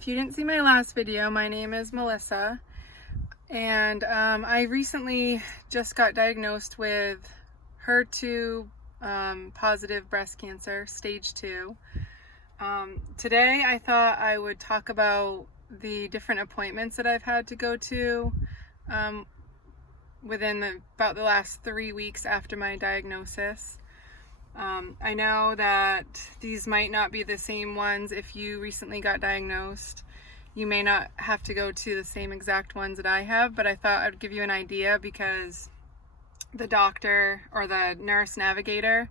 if you didn't see my last video, my name is Melissa, and I recently just got diagnosed with HER2 positive breast cancer, stage 2. Today I thought I would talk about the different appointments that I've had to go to within about the last 3 weeks after my diagnosis. I know that these might not be the same ones if you recently got diagnosed. You may not have to go to the same exact ones that I have, but I thought I'd give you an idea because the doctor or the nurse navigator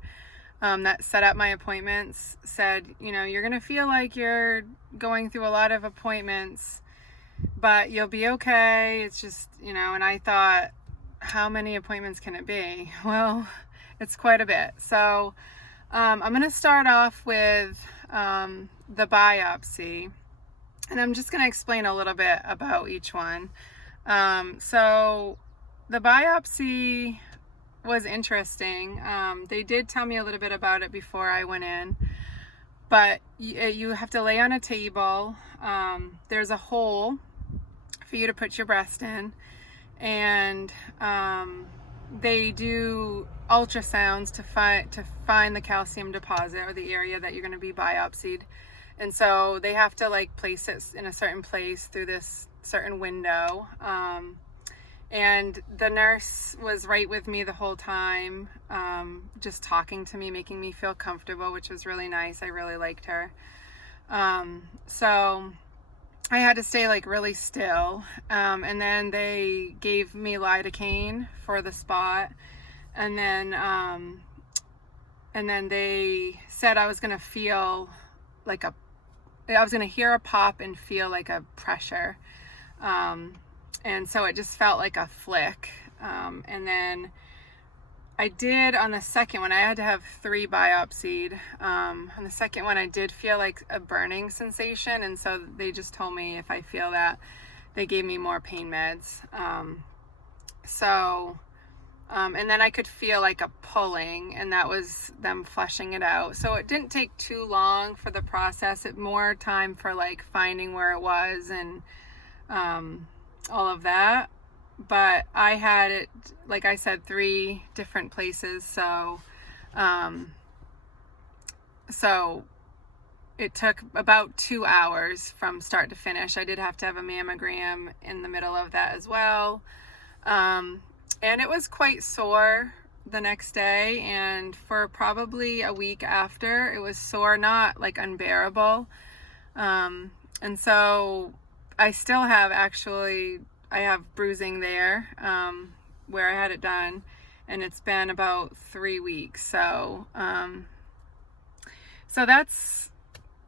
that set up my appointments said, you know, you're gonna feel like you're going through a lot of appointments, but you'll be okay. It's just, you know, and I thought, how many appointments can it be? Well, it's quite a bit. So I'm going to start off with the biopsy, and I'm just going to explain a little bit about each one. So the biopsy was interesting. They did tell me a little bit about it before I went in, but you have to lay on a table. There's a hole for you to put your breast in, and they do ultrasounds to find the calcium deposit or the area that you're going to be biopsied. And so they have to like place it in a certain place through this certain window. And the nurse was right with me the whole time, just talking to me, making me feel comfortable, which was really nice. I really liked her. So I had to stay like really still, and then they gave me lidocaine for the spot, and then they said I was gonna feel like I was gonna hear a pop and feel like a pressure, and so it just felt like a flick, and then I did on the second one. I had to have 3 biopsied. On the second one, I did feel like a burning sensation, and so they just told me if I feel that, they gave me more pain meds. And then I could feel like a pulling, and that was them flushing it out. So it didn't take too long for the process. It more time for like finding where it was and all of that. But I had it, like I said, 3 different places. So it took about 2 hours from start to finish. I did have to have a mammogram in the middle of that as well. And it was quite sore the next day, and for probably a week after, it was sore, not like unbearable. And so I still have I have bruising there where I had it done, and it's been about 3 weeks. So that's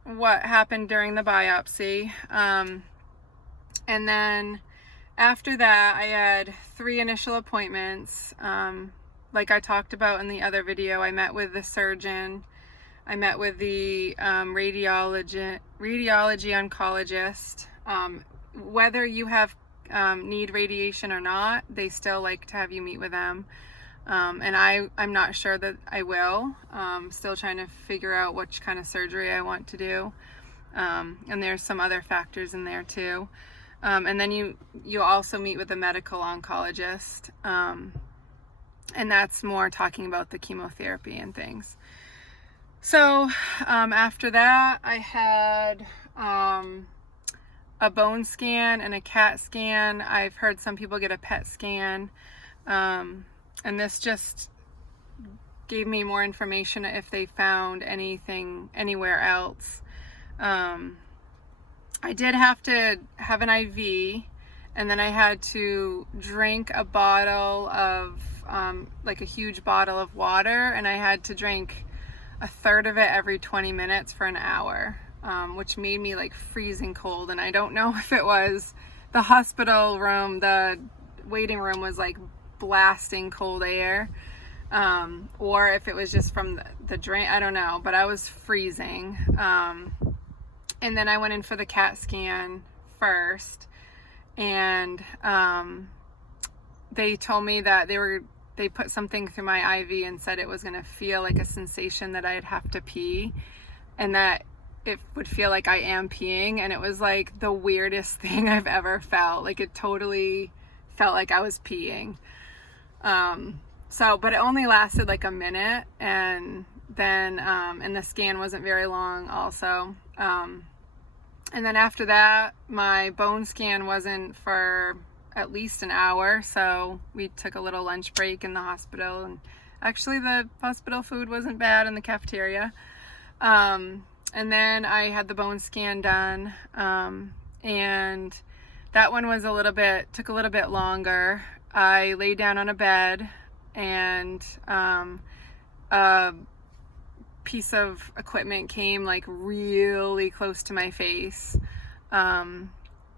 what happened during the biopsy. And then after that, I had 3 initial appointments. Like I talked about in the other video, I met with the surgeon. I met with the radiology oncologist. Whether you have need radiation or not, they still like to have you meet with them. And I'm not sure that I will. Still trying to figure out which kind of surgery I want to do. And there's some other factors in there too. And then you also meet with a medical oncologist. And that's more talking about the chemotherapy and things. So after that, I had a bone scan and a CAT scan. I've heard some people get a PET scan. And this just gave me more information if they found anything anywhere else. I did have to have an IV, and then I had to drink a bottle of, like a huge bottle of water, and I had to drink a third of it every 20 minutes for an hour, which made me like freezing cold. And I don't know if it was the hospital room, the waiting room was like blasting cold air, or if it was just from the drain, I don't know, but I was freezing. And then I went in for the CAT scan first, and they told me that they put something through my IV and said it was going to feel like a sensation that I'd have to pee, and that it would feel like I am peeing, and it was like the weirdest thing I've ever felt. Like it totally felt like I was peeing. But it only lasted like a minute, and then and the scan wasn't very long also. And then after that, my bone scan wasn't for at least an hour, so we took a little lunch break in the hospital, and actually the hospital food wasn't bad in the cafeteria. And then I had the bone scan done, and that one was took a little bit longer. I lay down on a bed, and a piece of equipment came like really close to my face, and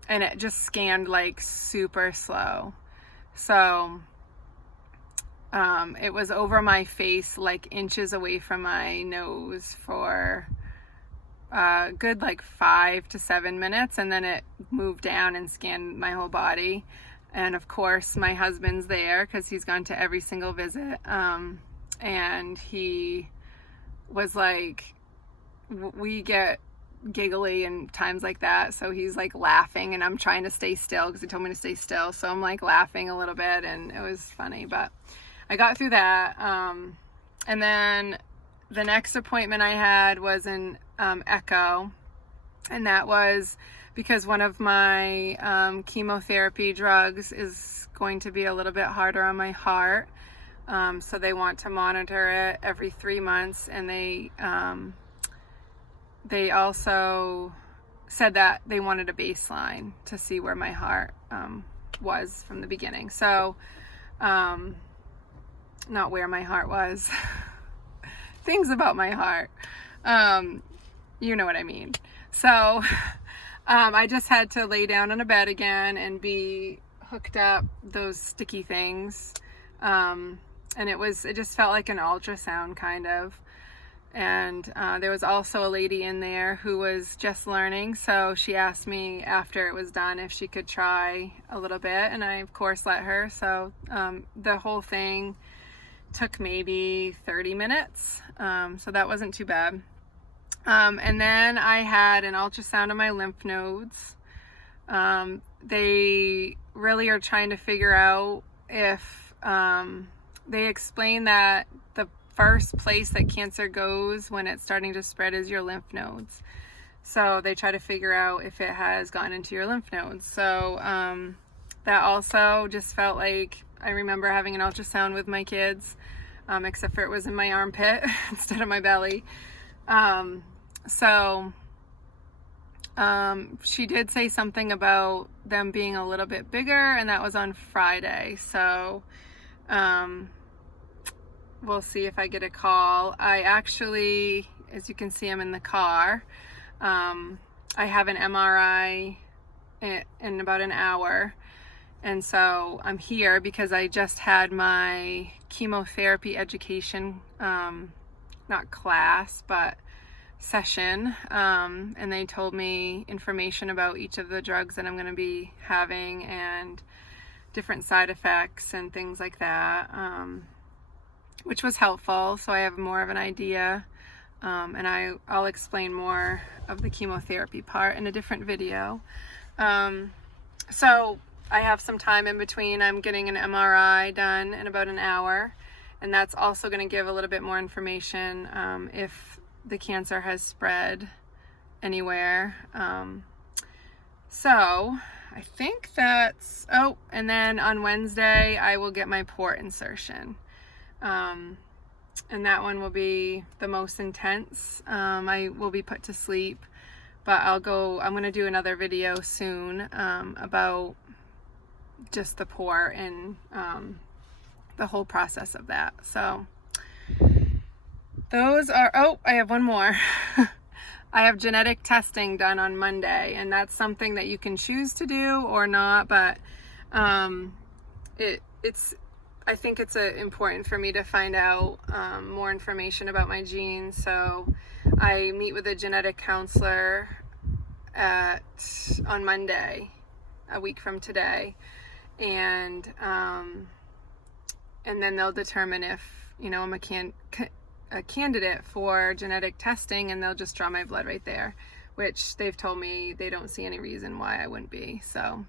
it just scanned like super slow. So it was over my face, like inches away from my nose for a good like 5 to 7 minutes, and then it moved down and scanned my whole body. And of course my husband's there because he's gone to every single visit, and he was like, we get giggly in times like that, so he's like laughing, and I'm trying to stay still because he told me to stay still, so I'm like laughing a little bit, and it was funny, but I got through that. And then the next appointment I had was an echo, and that was because one of my chemotherapy drugs is going to be a little bit harder on my heart. So they want to monitor it every 3 months, and they also said that they wanted a baseline to see where my heart was from the beginning. So not where my heart was, things about my heart, you know what I mean. So I just had to lay down on a bed again and be hooked up those sticky things, and it just felt like an ultrasound kind of. And there was also a lady in there who was just learning, so she asked me after it was done if she could try a little bit, and I of course let her. So the whole thing took maybe 30 minutes, so that wasn't too bad. And then I had an ultrasound of my lymph nodes. They really are trying to figure out if they explain that the first place that cancer goes when it's starting to spread is your lymph nodes. So they try to figure out if it has gone into your lymph nodes. So that also just felt like, I remember having an ultrasound with my kids, except for it was in my armpit instead of my belly. She did say something about them being a little bit bigger, and that was on Friday. So we'll see if I get a call. I actually, as you can see, I'm in the car. I have an MRI in about an hour. And so I'm here because I just had my chemotherapy education, not class, but session. And they told me information about each of the drugs that I'm going to be having and different side effects and things like that, which was helpful. So I have more of an idea. And I'll explain more of the chemotherapy part in a different video. So I have some time in between. I'm getting an MRI done in about an hour, and that's also going to give a little bit more information if the cancer has spread anywhere. So I think that's, and then on Wednesday I will get my port insertion. And that one will be the most intense. I will be put to sleep, but I'm going to do another video soon about just the port and the whole process of that. So those are, I have one more. I have genetic testing done on Monday, and that's something that you can choose to do or not, but I think it's important for me to find out more information about my genes. So I meet with a genetic counselor on Monday, a week from today, and then they'll determine if I'm a candidate for genetic testing, and they'll just draw my blood right there, which they've told me they don't see any reason why I wouldn't be. So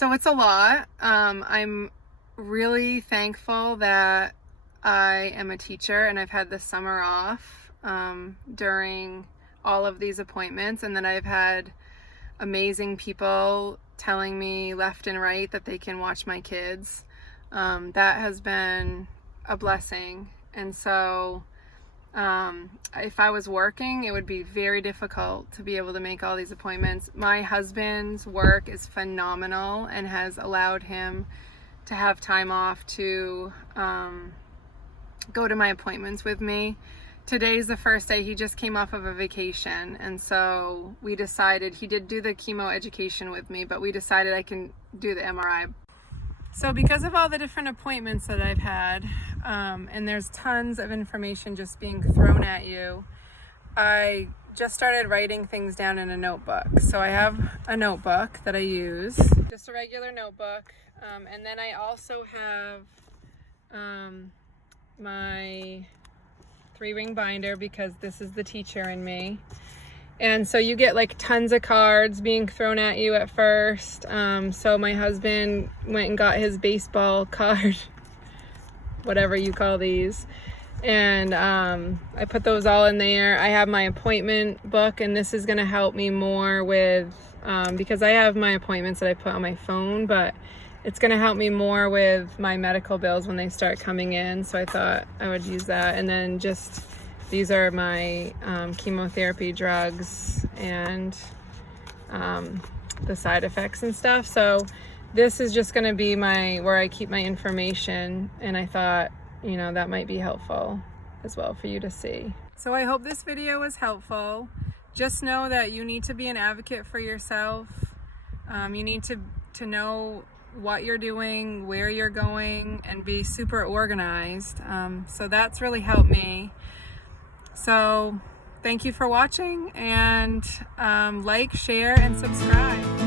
it's a lot. I'm really thankful that I am a teacher and I've had the summer off during all of these appointments, and that I've had amazing people telling me left and right that they can watch my kids. That has been a blessing. And so if I was working, it would be very difficult to be able to make all these appointments. My husband's work is phenomenal and has allowed him to have time off to go to my appointments with me. Today's the first day. He just came off of a vacation, and so we decided, he did do the chemo education with me, but we decided I can do the MRI. So because of all the different appointments that I've had, and there's tons of information just being thrown at you, I just started writing things down in a notebook. So I have a notebook that I use, just a regular notebook, and then I also have my 3-ring binder, because this is the teacher in me. And so you get like tons of cards being thrown at you at first. So my husband went and got his baseball card, whatever you call these, and I put those all in there. I have my appointment book, and this is going to help me more with, because I have my appointments that I put on my phone, but it's going to help me more with my medical bills when they start coming in. So I thought I would use that. And then just, these are my chemotherapy drugs and the side effects and stuff. So this is just going to be where I keep my information. And I thought, that might be helpful as well for you to see. So I hope this video was helpful. Just know that you need to be an advocate for yourself. You need to know what you're doing, where you're going, and be super organized. So that's really helped me. So thank you for watching, and like, share, and subscribe.